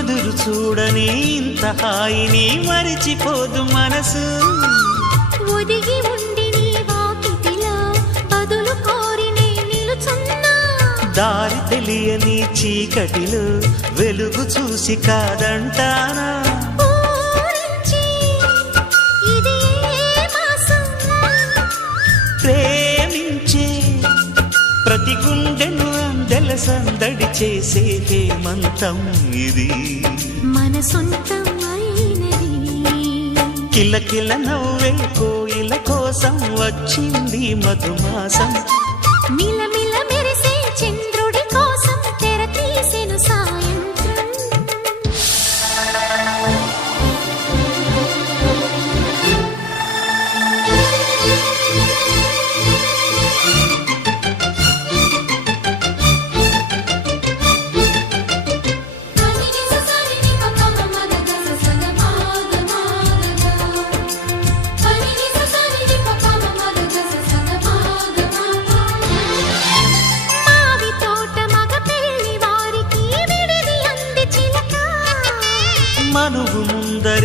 ఎదురు చూడని ఇంత హాయిని మరిచిపోదు మనసు. ఒదిగి ఉండి నీ వాకిటిలో బదులు కోరి నే నిలుచున్నా. దారి తెలియని చీకటిలో వెలుగు చూసి కాదంటానా. ఊరించి ఇది ఏ మాసం? ప్రేమించే ప్రతి గుండెను అందెల సందడి చేసే హేమంతం ఇది. మన సొంతం అయినది. కిలకిల నవ్వే కోయిల కోసం వచ్చింది మధుమాసం. మిలమిల మెరిసే చంద్రుడి కోసం తెర తీసెను సాయంత్రం. మావి తోట మగ పెళ్లి వారికి విడిది అంది చిలక. మనువు ముందర